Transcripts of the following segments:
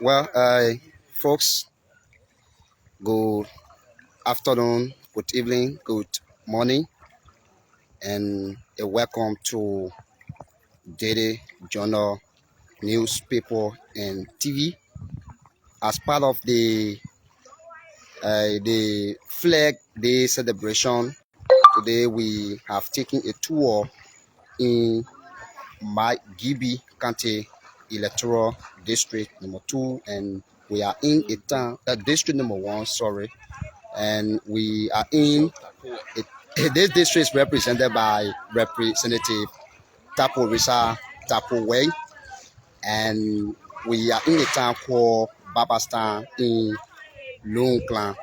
Well, folks, good afternoon, good evening, good morning, and a welcome to Daily Journal newspaper and TV. As part of the Flag Day celebration, today we have taken a tour in Margibi County electoral district number 2, and we are in a town, district number 1, sorry, and we are in it. This district is represented by Representative Tapo Risa Tapo Way, and we are in a town called Babastan in Lung Clan.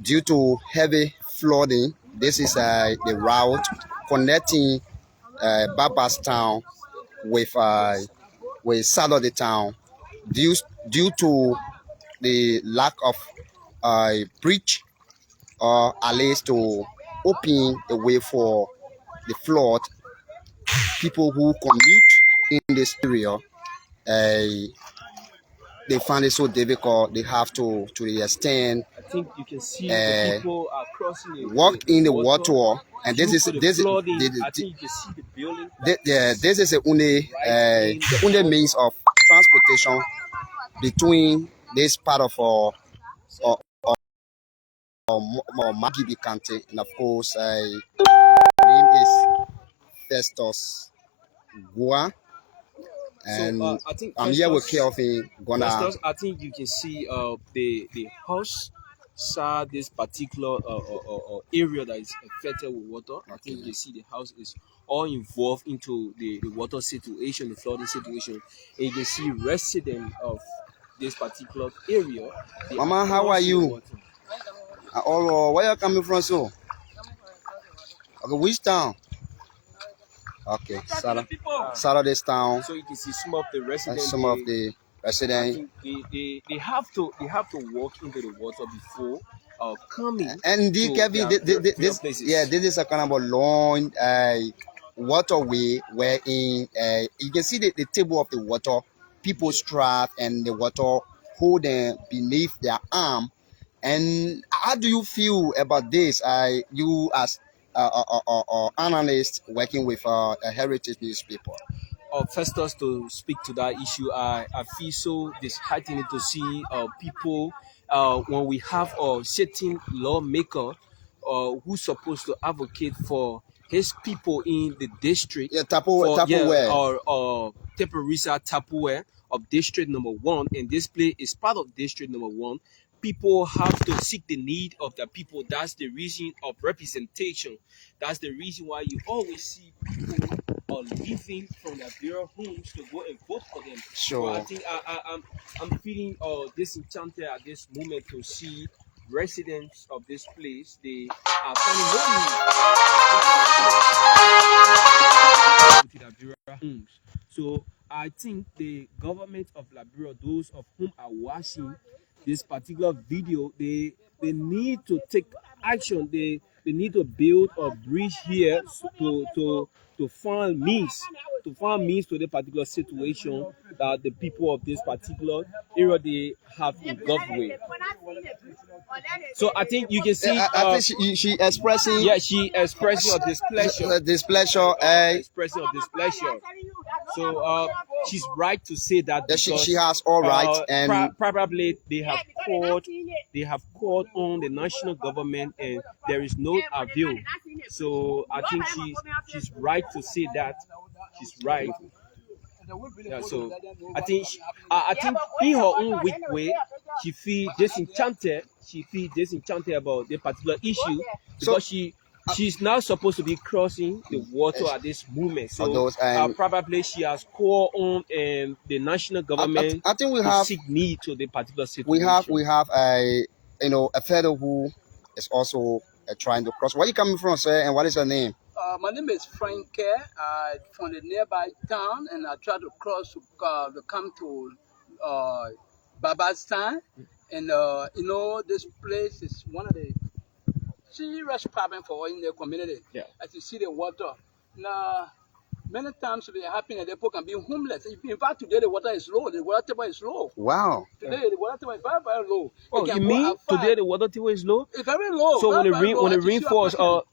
Due to heavy flooding, this is the route connecting Babastown with Saturday Town. Due, due to the lack of bridge or at least to open a way for the flood, people who commute in this area, they find it so difficult. They have to the extent I think you can see the people are crossing walk in the water, and this is I think you can see the building. This is the only means of transportation between this part of Margibi County, and of course, name is Festus Gua, and So I think I'm here with Kelvin Gona. I think you can see the house saw this particular area that is affected with water. I think you can see the house is all involved into the water situation, the flooding situation. And you can see residents of this particular area. Mama, how are you? Oh, where are you coming from? So, okay, which town? Okay, Saturday's town. So you can see some of the residents. Some of the residents. They have to walk into the water before coming. And Kevin, this is a kind of a long waterway wherein you can see the table of the water. People strap and the water hold them beneath their arm. And how do you feel about this? You as analyst working with a heritage newspaper. Festus, to speak to that issue, I feel so disheartened to see people when we have a certain lawmaker who's supposed to advocate for his people in the district. Yeah, Tapua. Or Teperisa Tapua of district number 1, and this place is part of district number 1. People have to seek the need of the people. That's the reason of representation. That's the reason why you always see people are leaving from their burial homes to go and vote for them. Sure. So I think I'm feeling disenchanted at this moment to see residents of this place. They are finding no need to their burial homes. So I think the government of Liberia, those of whom are watching this particular video, they need to take action. They need to build a bridge here to find means to the particular situation that the people of this particular area they have engulfed with. So I think you can see. I think she expressing. Yeah, she expressing a displeasure. Displeasure. Expressing a displeasure. So she's right to say that because, she has all right, and probably they have called on the national government, and there is no avail. So I think she's right to say that. She's right. Yeah, so I think in her own weak way, she feels disenchanted. She feels disenchanted about the particular issue because she's now supposed to be crossing the water at this moment. So probably she has called on the national government. I think we have seek need to the particular situation. We have a fellow who is also trying to cross. Where are you coming from, sir? And what is your name? My name is Frank Kerr. From the nearby town, and I try to cross to come to Babastan. And this place is one of the serious problems for in the community. Yeah. As you see the water. Now, Many times it happen and people can be homeless. In fact, today the water is low. The water table is low. Wow. Today the water table is very, very low. Oh, It you can go mean as far. today the water table is low? It's very low. So Very, very low. when the As you rain see falls, apartment.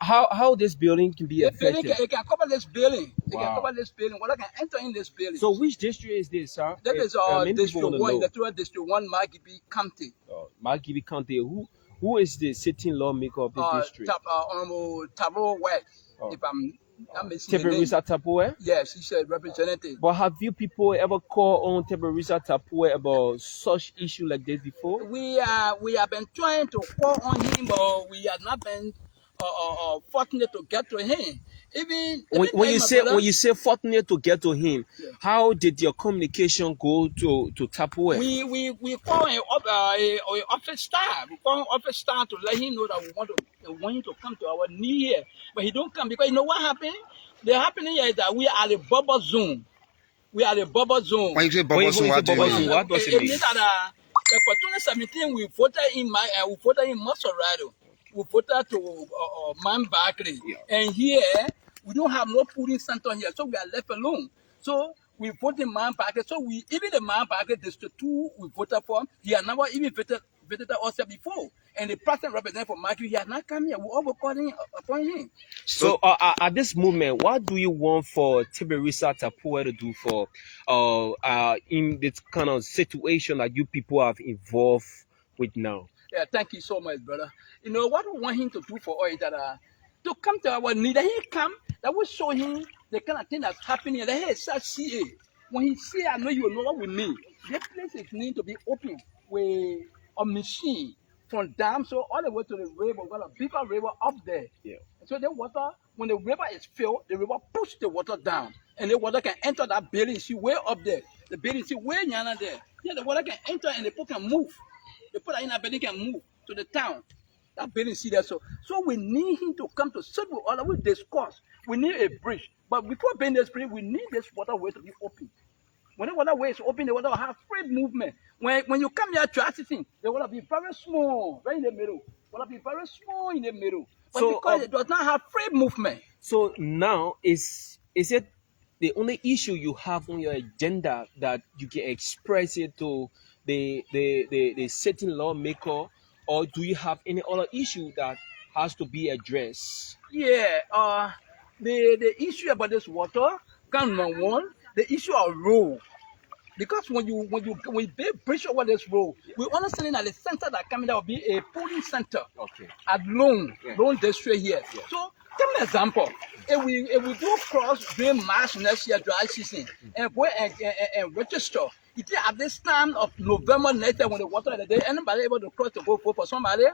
how this building can be The building affected? it can cover this building. It can Wow. cover this building. Water can enter in this building. So which district is this, sir? That is Many people District want to 1, know. Electoral District 1, Margibi County. Margibi County. Who is the sitting lawmaker of the district? Honorable Tabo West, if I'm not missing the name. Teberisa Tapue? Yes, he's a representative. But have you people ever called on Teberisa Tapue about such issue like this before? We have been trying to call on him, but we have not been fortunate to get to him. Even When you say fortunate to get to him, yeah. how did your communication go to Tapue? We call an office staff. We call office staff to let him know that we want him to come to our knee here, but he don't come because you know what happened? The happening here is that we are the bubble zone. We are the bubble zone. When you say bubble zone, what do you mean? What does it mean? Means that for 2017 we voted in Masorado. We voted to Man Bakri. Yeah. And here we don't have no polling center here, so we are left alone. So we voted Man Bakri. So even the Man Bakri District 2 we voted for, he had never even visited us before. And the present representative for Margibi, he has not come here. We all calling upon him. So at this moment, what do you want for Teberisa Tapue to do for in this kind of situation that you people have involved with now? Yeah, thank you so much, brother. You know what we want him to do for us is that to come to our need. That he come, that will show him the kind of thing that's happening. That he start see it. When he see, I know you know what we need. This place is need to be open with a machine from dam so all the way to the river. We got a bigger river up there. Yeah. So the water, when the river is filled, the river push the water down, and the water can enter that building. See way up there. The building see way down there. Yeah, the water can enter and the people can move. The people in that building can move to the town. That building see there. So we need him to come to sit with all. We discuss. We need a bridge, but before building this bridge, we need this waterway to be open. When the waterway is open, the water will have free movement. When you come here to accessing, the water will be very small, right in the middle. Water will be very small in the middle. But so, because it does not have free movement. So now is it the only issue you have on your agenda that you can express it to the sitting lawmaker, or do you have any other issue that has to be addressed? Yeah, the issue about this water, number one, the issue of road. Because when you build bridge over this road, we understand that the center that coming there will be a polling center. Okay. At Lone District here. Yeah. So give me an example. If we do cross during March next year dry season and go and register, it is at this time of November next year when the water is there, anybody able to cross to go for somebody,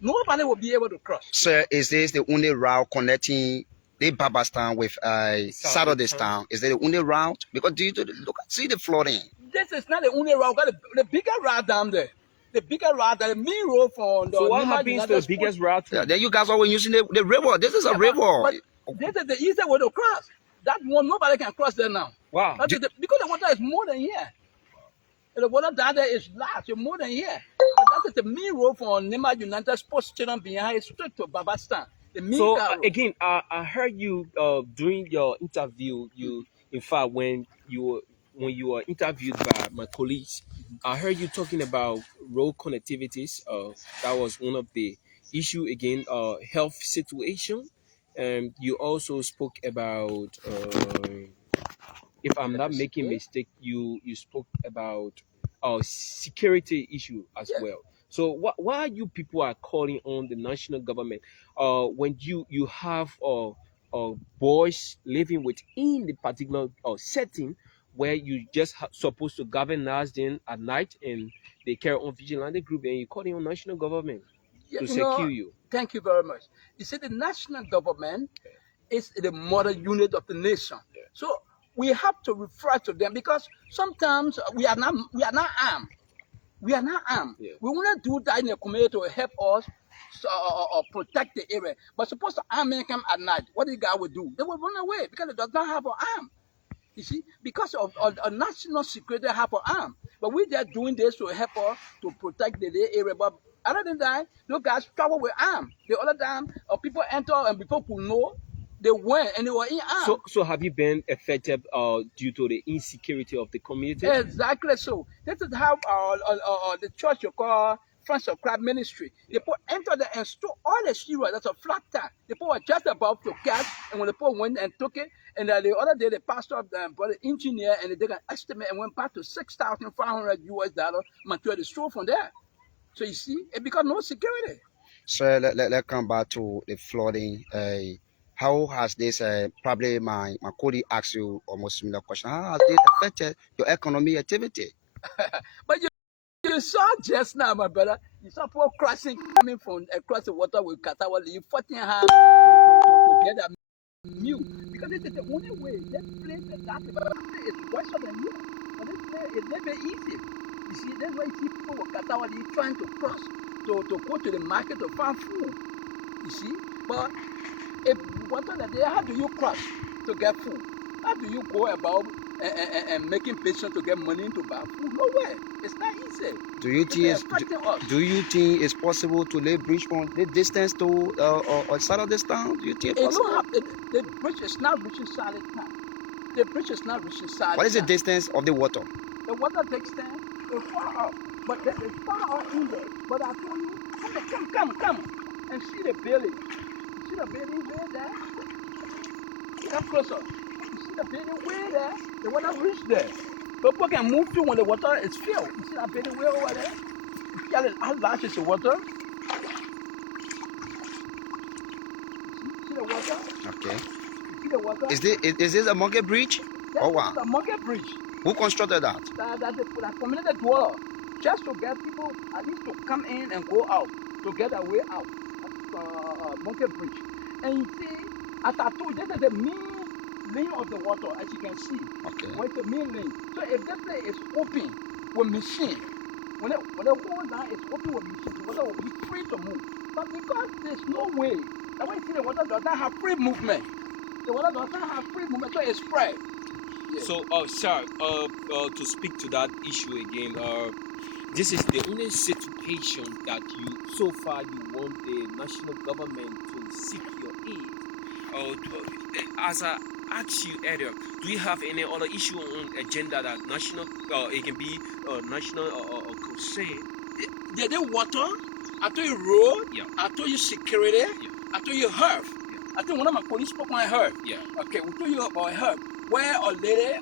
nobody will be able to cross. Sir, is this the only route connecting the Babastown with Saturday Town? Is that the only route? Because see the flooding. This is not the only route. Got the bigger route down there. The bigger route, the main road from the. So what happens to the biggest route? Yeah, then you guys are using the river. This is a river. But this is the easiest way to cross. That one nobody can cross there now. Wow. Because the water is more than here. The water down there is large, it's more than here. But that is the main road from Nema United Sports Stadium behind straight to Babastan. So again, I heard you during your interview. In fact, when you were interviewed by my colleagues, I heard you talking about road connectivities. That was one of the issue. Again, health situation, and you also spoke about. If I'm not making mistake, you spoke about security issue as well. So why you people are calling on the national government when you have boys living within the particular setting where you just supposed to govern us then at night and they carry on vigilante group and you calling on national government to secure you? Thank you very much. You see, the national government is the mother unit of the nation. So we have to refer to them because sometimes we are not armed. We are not armed. Yeah. We want to do that in the community to help us protect the area. But suppose the army come at night, what the guy will do? They will run away because it does not have an arm. You see, because of national security have an arm. But we are doing this to help us to protect the area. But other than that, those guys travel with arms. The other time, people enter and before could know, They went and they were in arms. So have you been affected due to the insecurity of the community? Exactly so. This is how the church you call Friends of Christ Ministry. They put enter the and store all the cereal. That's a flat tire. They put just about to catch, and when the people went and took it, and the other day the pastor brought the engineer and they did an estimate and went back to $6,500 material destroyed from there. So you see, it because no security. So let's come back to the flooding. How has this probably my colleague asked you almost similar question? How has this affected your economic activity? But you saw just now, my brother. You saw people crossing coming from across the water with Katawa. You fighting hard to get that milk because this is the only way. This place exactly, but this place is worse than you. But this place is never easy. You see, that's why you see people with Katawa trying to cross to go to the market to find food. You see, but if water that day, how do you cross to get food? How do you go about and making patients to get money to buy food? Nowhere. It's not easy. Do you think it's possible to lay bridge from the distance to or side of this town? Do you think it's possible? The bridge is not reaching solid town. The bridge is not reaching solid. What is the distance of the water? The water takes time. It's far up, but it's far up in there. But I told you, come, and see the building. You see the building way there? Come closer. You see the building way there? The water reached there. People can move through when the water is filled. You see that building way over there? You see how large is the water? See the water? Okay. You see the water? Is this a monkey bridge? That's a monkey bridge. Who constructed that? That's a community dweller. Just to get people at least to come in and go out, to get their way out. That's monkey bridge. And you see, as I told you, this is the main lane of the water, as you can see. Okay. What's the main lane? So if this place is open with machine, when it goes down, it's open with machine, the water will be free to move. But because there's no way, that's why you see the water does not have free movement. The water does not have free movement, so it's spread. Yeah. So, sir, to speak to that issue again, this is the only situation that so far you want the national government to seek your aid. As I asked you earlier, do you have any other issue on agenda that national, it can be national concern? The water, I told you road, yeah. I told you security, yeah. I told you herb. Yeah. I think one of my police spoke on herb. Yeah. Okay, we told you about herb. Where a lady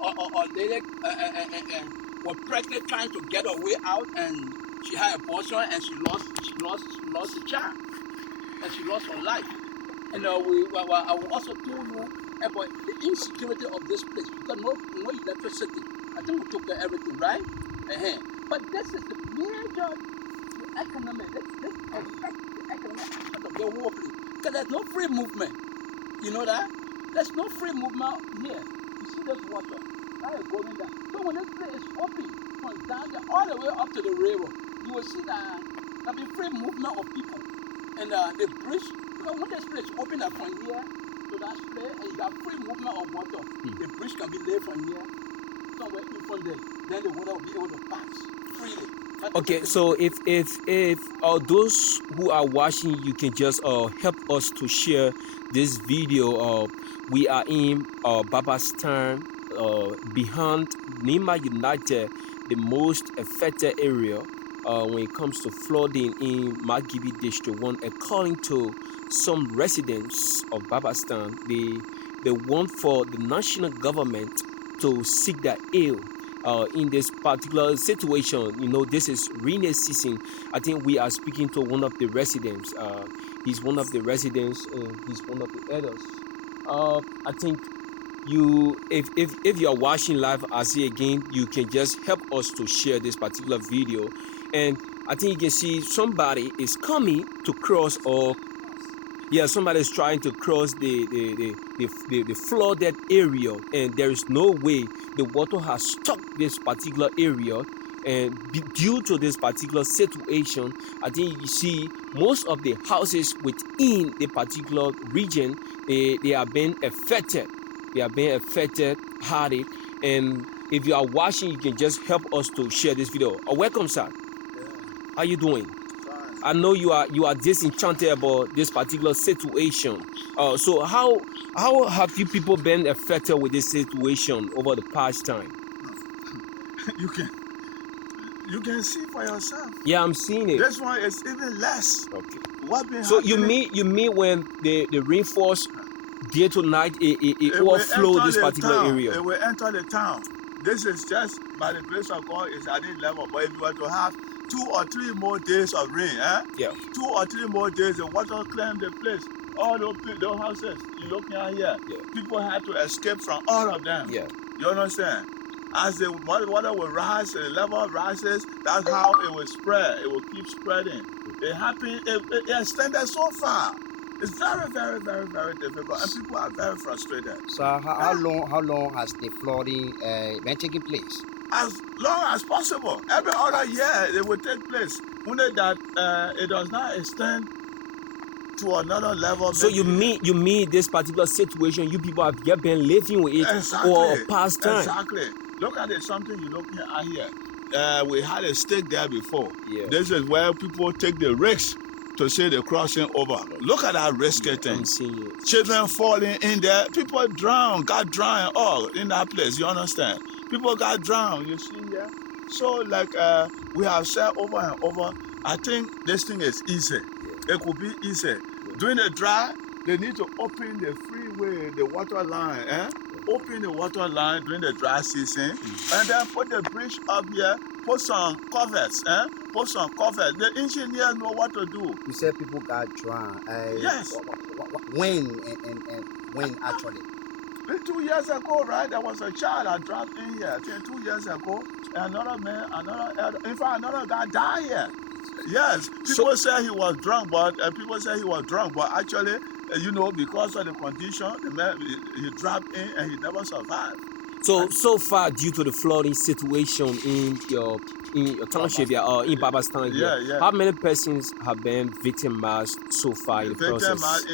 was pregnant trying to get her way out and she had abortion and she lost the child and she lost her life. And I will also told you about the insecurity of this place because no electricity. I think we took care of everything, right? But this is the major economic. This affects the economic aspect of the whole place because there's no free movement. You know that? There's no free movement here. You see this water that is going down. So when this place is open from down there all the way up to the river, you will see that there'll be free movement of people. And the bridge, because when this place is open up from here to that place, and you got free movement of water, the bridge can be laid from here somewhere in front there. Then the water will be able to pass freely. Okay, so if those who are watching, you can just help us to share this video. We are in Babastan, behind Nima United, the most affected area when it comes to flooding in Margibi District 1. According to some residents of Babastan, they want for the national government to seek their aid in this particular situation. You know, this is rainy season. I think we are speaking to one of the residents. He's one of the residents. He's one of the elders. I think if you are watching live, I say again, you can just help us to share this particular video. And I think you can see somebody is coming to cross, or somebody is trying to cross the flooded area, and there is no way. The water has stuck this particular area, and due to this particular situation, I think you see most of the houses within the particular region, they are being affected. They are being affected hard. And if you are watching, you can just help us to share this video. Welcome, sir. Yeah. How you doing? Fine. I know you are disenchanted about this particular situation. So how have you people been affected with this situation over the past time? you can see for yourself. Yeah, I'm seeing it. This one is even less. Okay. What been So happening? you mean when the rainforest day to night it It will overflow enter this the particular town. area? It will enter the town. This is just by the grace of God is at this level. But if you were to have 2 or 3 more days of rain, Yeah. 2 or 3 more days, the water claim the place. All those houses you're looking at here, Yeah. people had to escape from all of them. Yeah. You understand? As the water will rise, the level rises, that's how it will spread. It will keep spreading. It happened, it extended so far. It's very, very, very, very difficult, and people are very frustrated. So how long has the flooding been taking place? As long as possible. Every other year it will take place. Only that it does not extend to another level. So you mean this particular situation you people have yet been living with it Exactly. or past time? Exactly. Look at it, something you're looking at here. We had a stake there before. Yeah. This is where people take the risks to say they're crossing over. Look at that risky thing. I'm seeing it. Children falling in there. People got drowned all in that place. You understand? People got drowned. You see here? So like we have said over and over, I think this thing is easy. Yeah. It could be easy. During the dry, they need to open the freeway, the water line, open the water line during the dry season, and then put the bridge up here, put some covers, put some covers. The engineers know what to do. You said people got drowned. Yes. When and when actually? 2 years ago, right, there was a child that dropped in here. I think 2 years ago, another guy died here. Yes, people say he was drunk, but actually, because of the condition, the man he dropped in and he never survived. So far, due to the flooding situation in your township, in Baba's-Town here, Yeah. how many persons have been victimized so far in the process?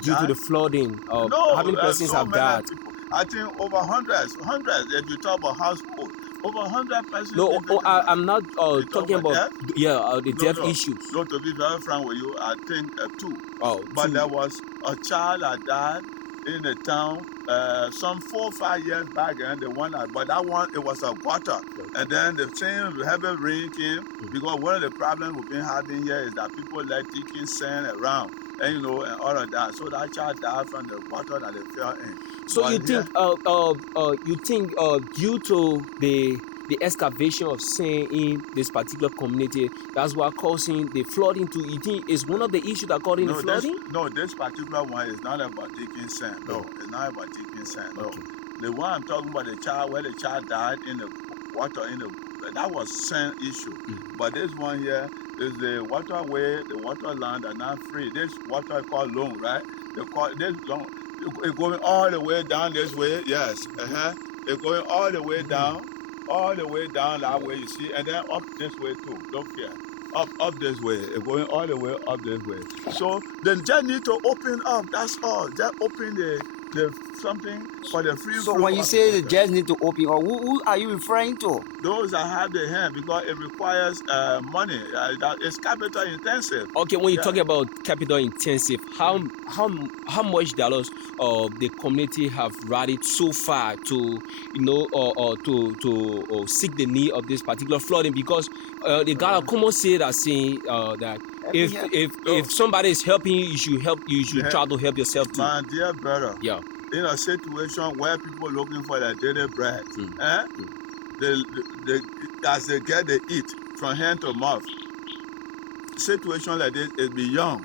Due to the flooding, how many persons have died? People. I think over hundreds. If you talk about household, over 100 persons. No, I'm not talking about the death issues. No, to be very frank with you, I think 2. But 2. there was a child that died in the town some 4 or 5 years back, and but that one it was a gutter, and then the same heavy rain came because one of the problems we've been having here is that people like taking sand around, and all of that. So that child died from the water that they fell in. So but you think due to the excavation of sand in this particular community, that's what causing the flooding to, you think is one of the issues that causing the flooding? This particular one is not about taking sand. No, it's not about taking sand. No. Okay. The one I'm talking about, the child where the child died in the water, that was sand issue. But this one here is the waterway, the water line are not free. This water is called Long, right? They call this Long. It's going all the way down this way. Yes. It's going all the way down. All the way down that way, you see, and then up this way too. Don't fear. Up this way. It's going all the way up this way. So then just need to open up. That's all. Just open the something for the free flow. So when you say the just need to open, or who are you referring to? Those that have the hand, because it requires money. That is capital intensive. Okay, when you're talking about capital intensive, how much dollars the community have rallied so far to to seek the need of this particular flooding? Because the guy come say that saying that if somebody is helping you, you should try to help yourself too. My dear brother. Yeah. In a situation where people looking for their daily bread, as they get the eat from hand to mouth, situation like this is beyond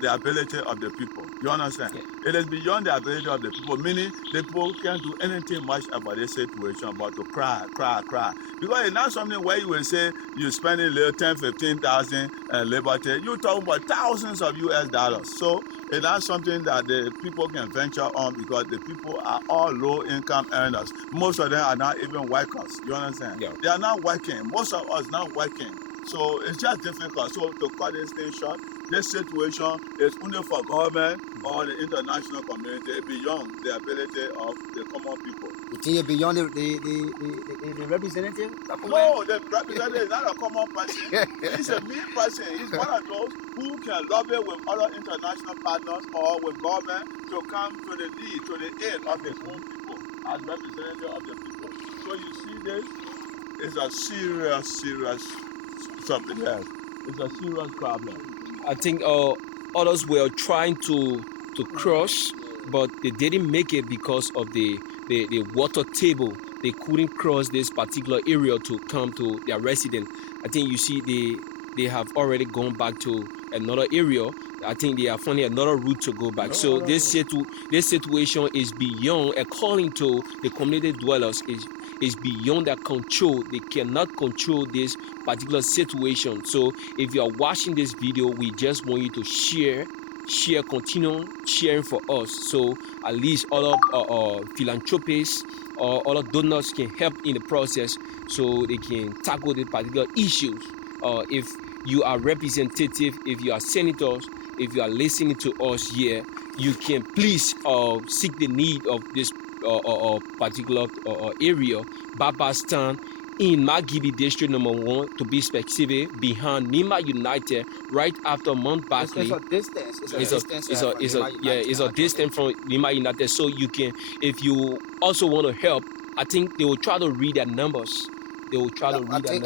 the ability of the people. You understand? Yeah. It is beyond the ability of the people, meaning the people can't do anything much about this situation but to cry. Because it's not something where you will say you're spending a little 10, 15,000 liberty. You're talking about thousands of US dollars. So it's not something that the people can venture on because the people are all low income earners. Most of them are not even workers. You understand? Yeah. They are not working. Most of us not working. So it's just difficult. So to cut this thing short, this situation is only for government or the international community beyond the ability of the common people. You think you're beyond the representative? No, the representative is not a common person. He's a mean person. He's one of those who can lobby with other international partners or with government to come to the need, to the aid of his own people as representative of the people. So you see this, it's a serious something. Yes, it's a serious problem. I think others were trying to cross, but they didn't make it because of the water table. They couldn't cross this particular area to come to their residence. I think you see they have already gone back to another area. I think they are finding another route to go back. So this situation is beyond, according to the community dwellers, is beyond their control. They cannot control this particular situation. So if you are watching this video, we just want you to share, continue sharing for us, so at least other philanthropists or other donors can help in the process, so they can tackle the particular issues. If you are representative, if you are senators, if you are listening to us here, you can please seek the need of this particular area, Babastan, in Margibi District number 1, to be specific, behind Nima United, right after Mount Barkley. It's a distance. It's a distance from Nima United. So you can, if you also want to help, I think they will try to read their numbers. I think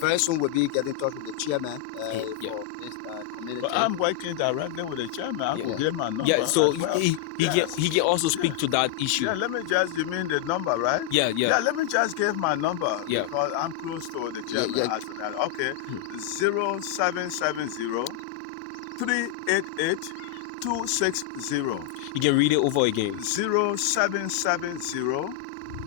very soon we'll be getting in touch with the chairman for this community. But I'm working directly with the chairman. I will give my number. Yeah, so well. he can also speak to that issue. Yeah, let me just, you mean the number, right? Yeah. Yeah, let me just give my number, Yeah, because I'm close to the chairman. Okay, 0770 388 260. you can read it over again. 0770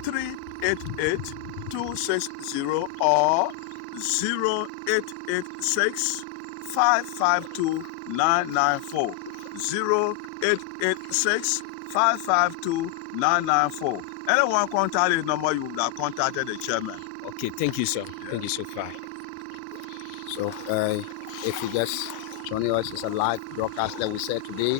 388 260 or 0886 552 994. 0886 552 994. Anyone contact this number, you would have contacted the chairman. Okay, thank you, sir. Yeah. Thank you so far. So if you just joining us, it's a live broadcast that we said today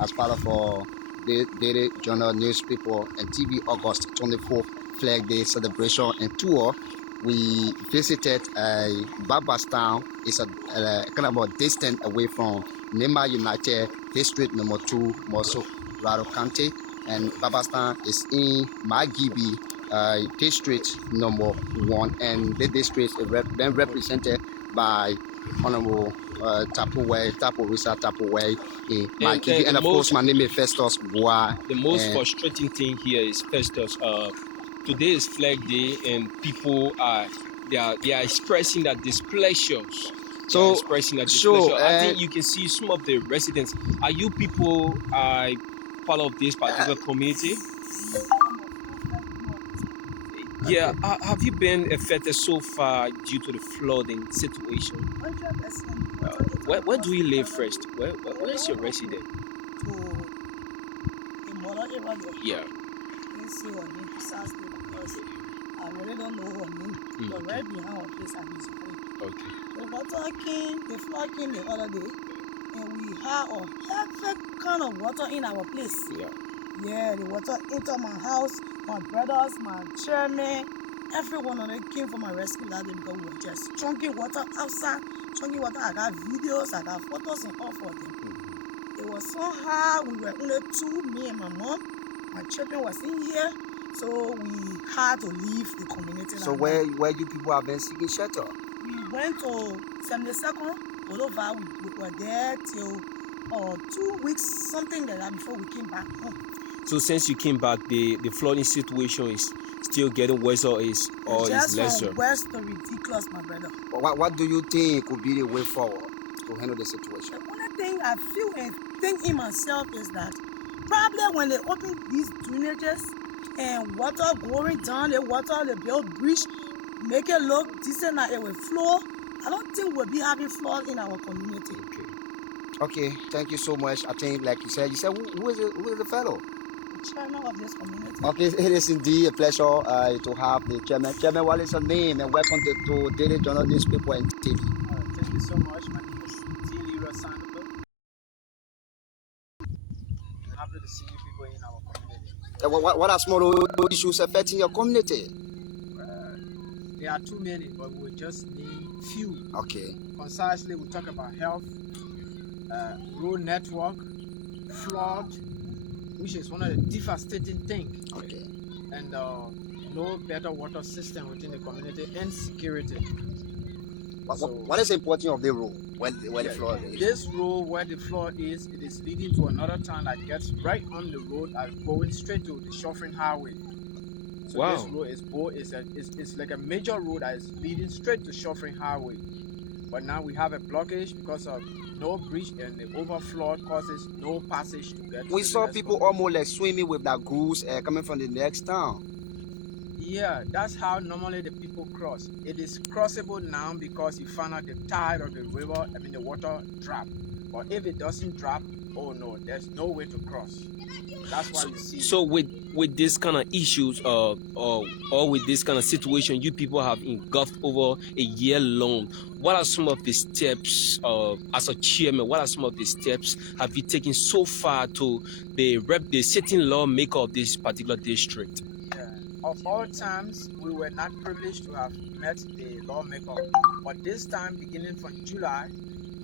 as part of our daily journal newspaper and TV August 24th Flag Day celebration and tour. We visited Babastown. It's a kind of a distance away from Nima United District number 2, Margibi County, and Babastown is in Margibi District number 1, and the district is then represented by Honorable Risa Tapoway in Margibi, and of course my name is Festus Bois. The most frustrating thing here is Festus. Today is Flag Day, and people are expressing their displeasures. I think you can see some of the residents. Are you people part of this particular community? Yeah. Have you been affected so far due to the flooding situation? 100%. Where do you live first? Where is your resident? Yeah. Let's see what name precisely, because I really don't know her name. But right behind her place, I'm sorry. Okay. The flood came the other day, and we had a heavy kind of water in our place. Yeah, the water entered my house, my brothers, my chairman, everyone on it came for my rescue that day, because we were just chunking water outside. Chunking water, I got videos, I got photos and all for them. It was so hard. We were only 2, me and my mom. My children was in here, so we had to leave the community. So where you people have been seeking shelter? We went to 72nd, Bolova. We were there till 2 weeks, something like that, before we came back home. So since you came back, the flooding situation is still getting worse, or is lesser? Just from worse to ridiculous, my brother. What do you think could be the way forward to handle the situation? The only thing I feel and think in myself is that probably when they open these drainages and water going down, they build bridge, make it look decent that it will flow. I don't think we'll be having flood in our community. Okay, thank you so much. I think, like you said who is the fellow? The chairman of this community. Okay, it is indeed a pleasure to have the chairman. Chairman, what is your name, and welcome to Daily Journal Newspaper and TV. Thank you so much. My name is Sandoval. Happy to see you people in our community. What are some of those issues affecting your community? There are too many, but we'll just name few. Okay. Concisely, we talk about health, road network, flood, which is one of the devastating things, Okay. and no better water system within the community, and security. So What is the importance of the road when the yeah, flood is? this road where the flood is, it is leading to another town that gets right on the road and going straight to the Chauffeuring Highway. So this Wow. road is like a major road that is leading straight to Chauffeuring Highway. But now we have a blockage because of no bridge, and the overflow causes no passage to get We to the saw next people community. almost like swimming with that goose coming from the next town. Yeah, that's how normally the people cross. It is crossable now because you found out the tide of the river, the water drop. But if it doesn't drop, oh no, there's no way to cross. That's why So, you see. so with this kind of issues, or with this kind of situation, you people have engulfed over a year long. What are some of the steps, as a chairman? What are some of the steps have you taken so far to the sitting lawmaker of this particular district? Yeah. Of all times, we were not privileged to have met the lawmaker. But this time, beginning from July,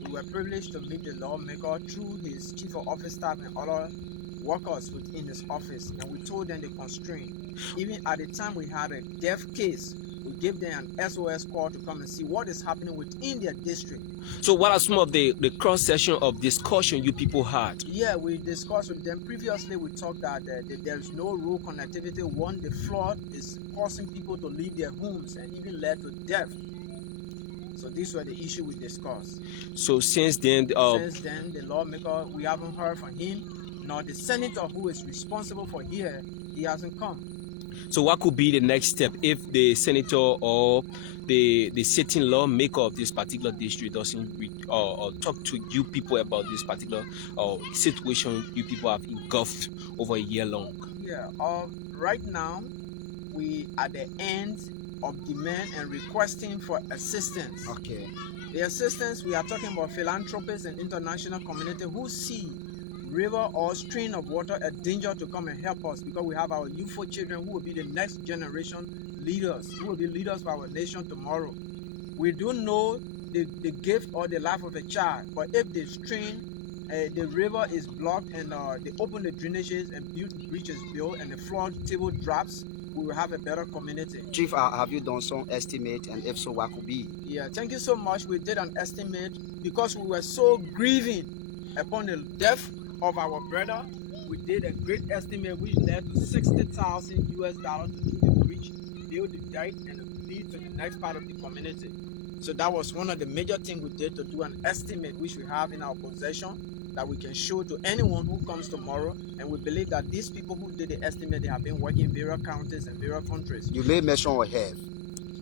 we were privileged to meet the lawmaker through his chief of office staff and other workers within his office. And we told them the constraint. Even at the time we had a death case, we gave them an SOS call to come and see what is happening within their district. So, what are some of the cross section of discussion you people had? Yeah, we discussed with them previously. We talked that there is no road connectivity. One, the flood is causing people to leave their homes and even led to death. So these were the issue we discussed. So since then, Since then, the lawmaker, we haven't heard from him, nor the senator who is responsible for here, he hasn't come. so what could be the next step if the senator or the sitting lawmaker of this particular district doesn't or talk to you people about this particular situation you people have engulfed over a year long? Yeah, right now, we at the end of demand and requesting for assistance. Okay. The assistance, we are talking about philanthropists and international community who see river or stream of water a danger to come and help us, because we have our youthful children who will be the next generation leaders, who will be leaders for our nation tomorrow. We don't know the gift or the life of a child, but if the stream, the river is blocked and they open the drainages and build bridges built and the flood table drops, we will have a better community. Chief, have you done some estimate, and if so, what could be? Yeah, thank you so much. We did an estimate because we were so grieving upon the death of our brother. We did a great estimate which led to $60,000 to do the bridge, build the dike, and lead to the next part of the community. So that was one of the major things we did, to do an estimate which we have in our possession that we can show to anyone who comes tomorrow. And we believe that these people who did the estimate, they have been working in various counties and various countries. You made mention of health.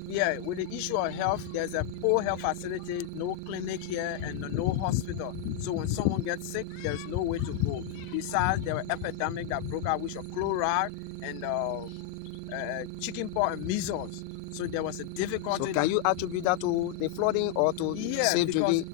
Yeah, with the issue of health, there's a poor health facility, no clinic here, and no hospital. So when someone gets sick, there's no way to go. Besides, there were epidemic that broke out, which were chloride and chickenpox and measles. So there was a difficulty. So can you attribute that to the flooding or to safe drinking?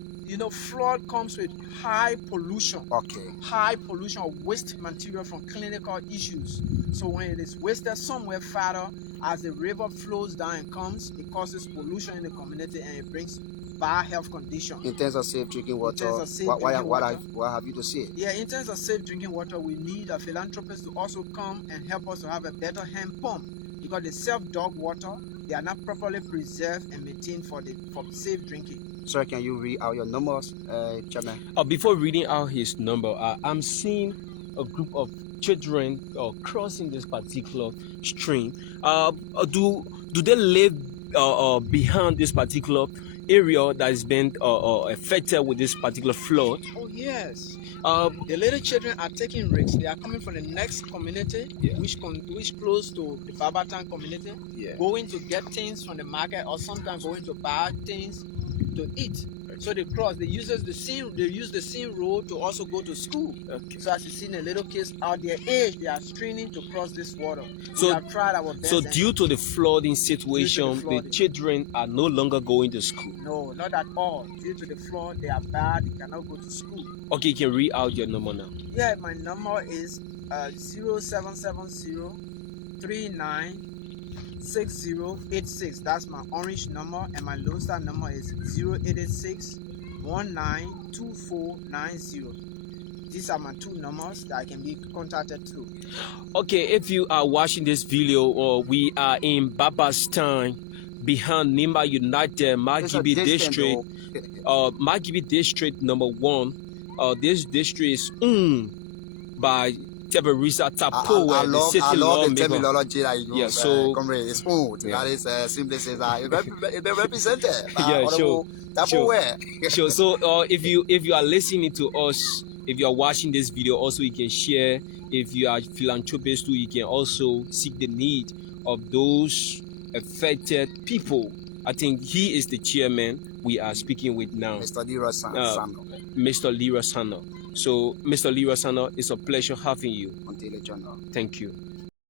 Flood comes with high pollution. Okay. High pollution of waste material from clinical issues. So when it is wasted somewhere farther, as the river flows down and comes, it causes pollution in the community and it brings bad health conditions. In terms of safe drinking water, what have you to say? Yeah, in terms of safe drinking water, we need a philanthropist to also come and help us to have a better hand pump, because the self-dug water, they are not properly preserved and maintained for safe drinking. Sir, can you read out your numbers, Chairman? Before reading out his number, I'm seeing a group of children crossing this particular stream. Do they live behind this particular area that has been affected with this particular flood? Oh yes. The little children are taking risks. They are coming from the next community, yeah, which close to the Babatan community, yeah, going to get things from the market, or sometimes going to buy things to eat. So they cross. They use the same road to also go to school. Okay. So as you see, the little kids out their age, they are straining to cross this water. So we have tried our best. So due to the flooding situation, the children are no longer going to school. No, not at all. Due to the flood, they are bad. They cannot go to school. Okay, you can read out your number now. Yeah, my number is 0770-396086. That's my orange number, and my Lone Star number is 0886-192490. These are my two numbers that I can be contacted through. Okay, if you are watching this video, we are in Babastan, behind Nimba United, Margibi District, Margibi District number 1. This district is owned by Teresa Tapo, I the city love the lawmaker. terminology that you use. Yeah, so comrade, it's old. yeah. That is simply says that it represented by Yeah, sure, Honorable Tapo sure. Ware. Sure. So if you are listening to us, if you are watching this video, also you can share. If you are philanthropist too, you can also seek the need of those affected people. I think he is the chairman we are speaking with now, Mr. Leroy Sano. Mr. Leroy Sano. So Mr. Leroy Sano, it's a pleasure having you. Until the journal. Thank you.